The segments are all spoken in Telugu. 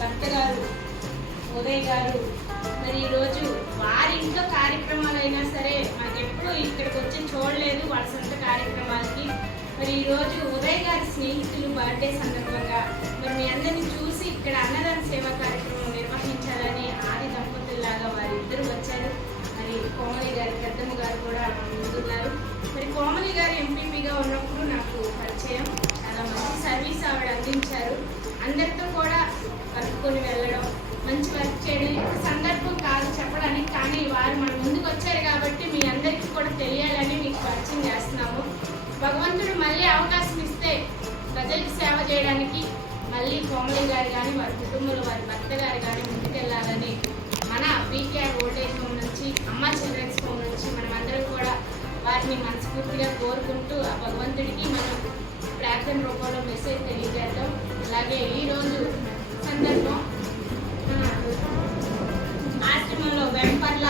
భర్త గారు ఉదయ్ గారు మరి ఈరోజు వారి ఇంట్లో కార్యక్రమాలు అయినా సరే మనకెప్పుడు ఇక్కడికి వచ్చి చూడలేదు వాళ్ళ సొంత కార్యక్రమాలకి. మరి ఈరోజు ఉదయ్ గారి స్నేహితులు బర్త్డే సందర్భంగా మరి మీ అందరినీ చూసి ఇక్కడ అన్నదాన సేవా కార్యక్రమం నిర్వహించాలని ఆది దంపతుల్లాగా వారిద్దరూ వచ్చారు. మరి కోమలి గారు పెద్దమ్మ గారు కూడా ముందున్నారు. మరి కోమలి గారు ఎంపీపీగా ఉన్నప్పుడు నాకు పరిచయం, చాలా మంచి సర్వీస్ ఆవిడ అందించారు. అందరితో కూడా కలుపుకొని వెళ్ళడం, మంచి వర్క్ చేయడం సందర్భం కాదు చెప్పడానికి, కానీ వారు మన ముందుకు వచ్చారు కాబట్టి మీ అందరికీ కూడా తెలియాలని మీకు పరిచయం చేస్తున్నాము. భగవంతుడు మళ్ళీ అవకాశం ఇస్తే ప్రజలకు సేవ చేయడానికి మళ్ళీ కోమలి గారు కానీ వారి కుటుంబంలో వారి భర్త గారు కానీ ముందుకెళ్ళాలని మన బీకేఆర్ ఓల్డేజ్ హోమ్ నుంచి, అమ్మ చిల్డ్రన్స్ హోమ్ నుంచి మనమందరం కూడా వారిని మనస్ఫూర్తిగా కోరుకుంటూ ఆ భగవంతుడికి మనం ప్రార్థన రూపంలో మెసేజ్ తెలియజేద్దాం. అలాగే ఈరోజు సందర్భం ఆశ్రమంలో వెంపర్ల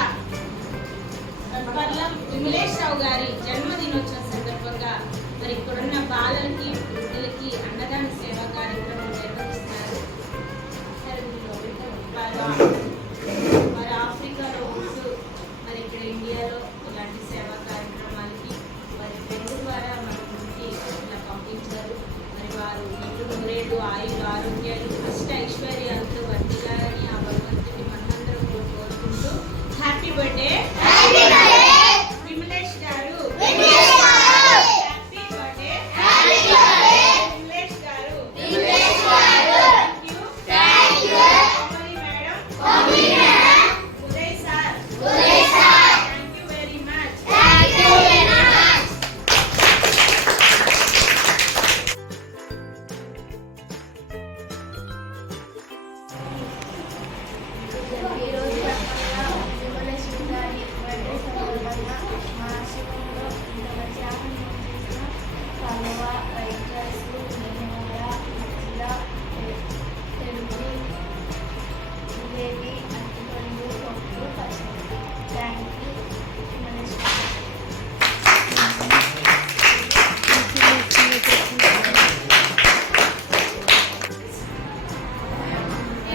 విమలేశ్వరరావు గారి జన్మదినోత్సవం సందర్భంగా మరి ఇక్కడున్న బాలలకి వృద్ధులకి అన్నదాన సేవా కార్యక్రమం నిర్వహిస్తున్నారు. మరి ఆఫ్రికాలో ఉంటూ మరి ఇక్కడ ఇండియాలో ఇలాంటి సేవా కార్యక్రమాలకి మరి ఫ్రెండ్ ద్వారా మన ముందుకి ఇలా పంపించారు. మరి వారు నిండు నూరేళ్ళు ఆయులు ఆరోగ్యాలు అష్ట ఐశ్వర్యాలతో వర్తిల్లాలని ఆ భగవంతుని మనందరం కోరుకుంటూ హ్యాపీ బర్త్డే విమలేష్ గారు.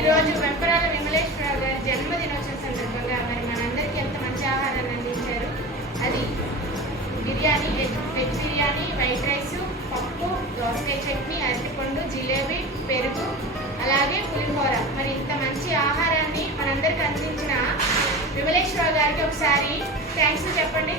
ఈరోజు వెంపరాల విమలేశ్వరరావు గారి జన్మదినోత్సవం సందర్భంగా మరి మనందరికీ ఎంత మంచి ఆహారాన్ని అందించారు. అది biryani, veg biryani, white rice, పప్పు, దోసకాయ చట్నీ, అరటిపండు, జిలేబీ, పెరుగు, అలాగే పులిహోర. మరి ఇంత మంచి ఆహారాన్ని మనందరికీ అందించిన విమలేశ్వరరావు గారికి ఒకసారి థ్యాంక్స్ చెప్పండి.